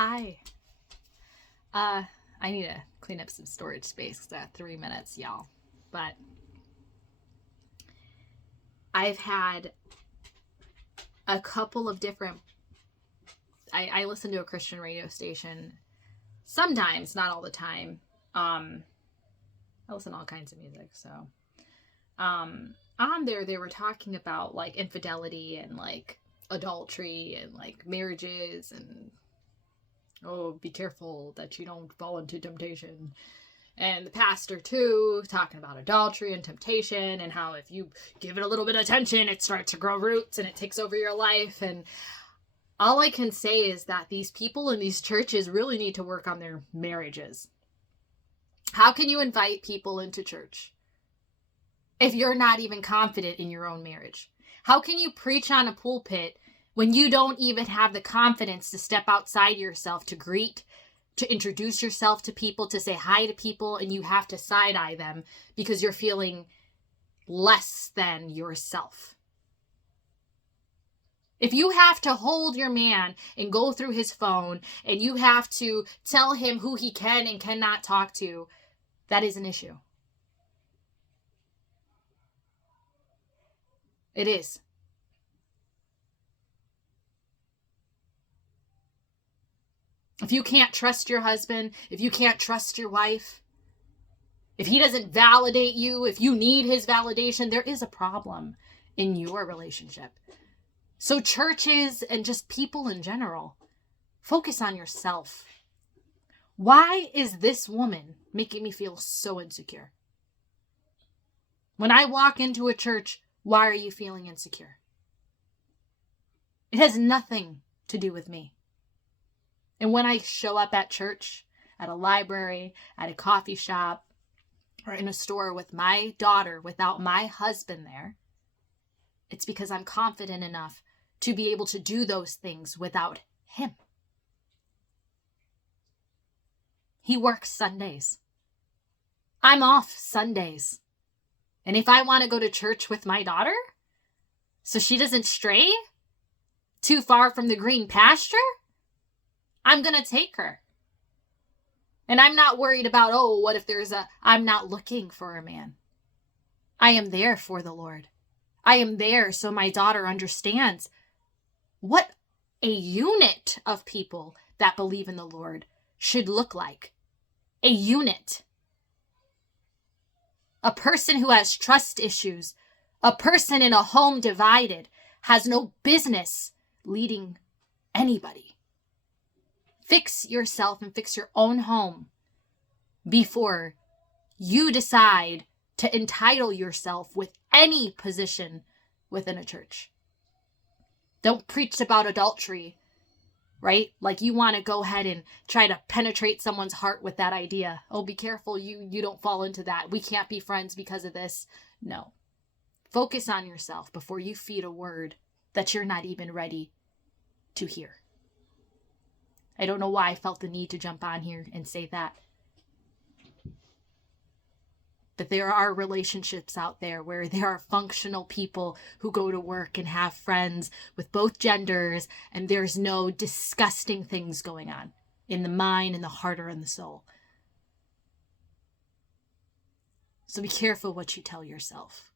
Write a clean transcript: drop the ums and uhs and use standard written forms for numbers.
Hi. I need to clean up some storage space because I have 3 minutes, y'all. But I've had a couple of different. I listen to a Christian radio station sometimes, not all the time. I listen to all kinds of music, so on there they were talking about like infidelity and like adultery and like marriages and be careful that you don't fall into temptation. And the pastor too, talking about adultery and temptation and how if you give it a little bit of attention, it starts to grow roots and it takes over your life. And all I can say is that these people in these churches really need to work on their marriages. How can you invite people into church if you're not even confident in your own marriage? How can you preach on a pulpit when you don't even have the confidence to step outside yourself, to greet, to introduce yourself to people, to say hi to people, and you have to side-eye them because you're feeling less than yourself? If you have to hold your man and go through his phone and you have to tell him who he can and cannot talk to, that is an issue. It is. If you can't trust your husband, if you can't trust your wife, if he doesn't validate you, if you need his validation, there is a problem in your relationship. So churches and just people in general, focus on yourself. Why is this woman making me feel so insecure? When I walk into a church, why are you feeling insecure? It has nothing to do with me. And when I show up at church, at a library, at a coffee shop, or in a store with my daughter without my husband there, it's because I'm confident enough to be able to do those things without him. He works Sundays. I'm off Sundays. And if I want to go to church with my daughter, so she doesn't stray too far from the green pasture, I'm going to take her. And I'm not worried about, what if I'm not looking for a man. I am there for the Lord. I am there so my daughter understands what a unit of people that believe in the Lord should look like. A unit. A person who has trust issues, a person in a home divided, has no business leading anybody. Fix yourself and fix your own home before you decide to entitle yourself with any position within a church. Don't preach about adultery, right? Like you want to go ahead and try to penetrate someone's heart with that idea. Be careful, you don't fall into that. We can't be friends because of this. No. Focus on yourself before you feed a word that you're not even ready to hear. I don't know why I felt the need to jump on here and say that. But there are relationships out there where there are functional people who go to work and have friends with both genders, and there's no disgusting things going on in the mind and the heart or in the soul. So be careful what you tell yourself.